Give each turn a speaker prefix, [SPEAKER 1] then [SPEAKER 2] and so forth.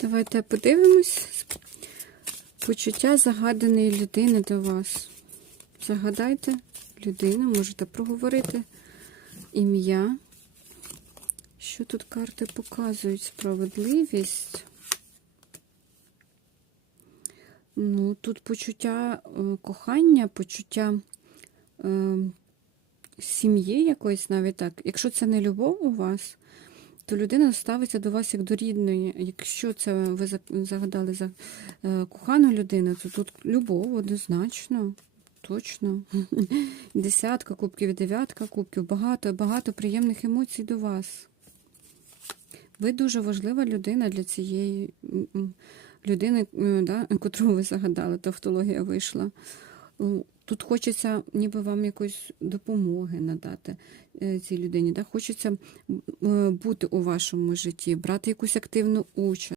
[SPEAKER 1] Давайте подивимось. Почуття загаданої людини до вас. Загадайте людину, можете проговорити ім'я. Що тут карти показують? Справедливість. Ну, тут почуття е, кохання, почуття е, сім'ї якоїсь навіть так. Якщо це не любов у вас, то людина ставиться до вас як до рідної. Якщо це ви загадали за е, кохану людину, то тут любов однозначно. Точно. Десятка кубків, і дев'ятка кубків. Багато, багато приємних емоцій до вас. Ви дуже важлива людина для цієї людини, е, да, котру ви загадали, тавтологія вийшла. Тут хочеться ніби вам якоїсь допомоги надати е, цій людині. Да? Хочеться е, бути у вашому житті, брати якусь активну участь.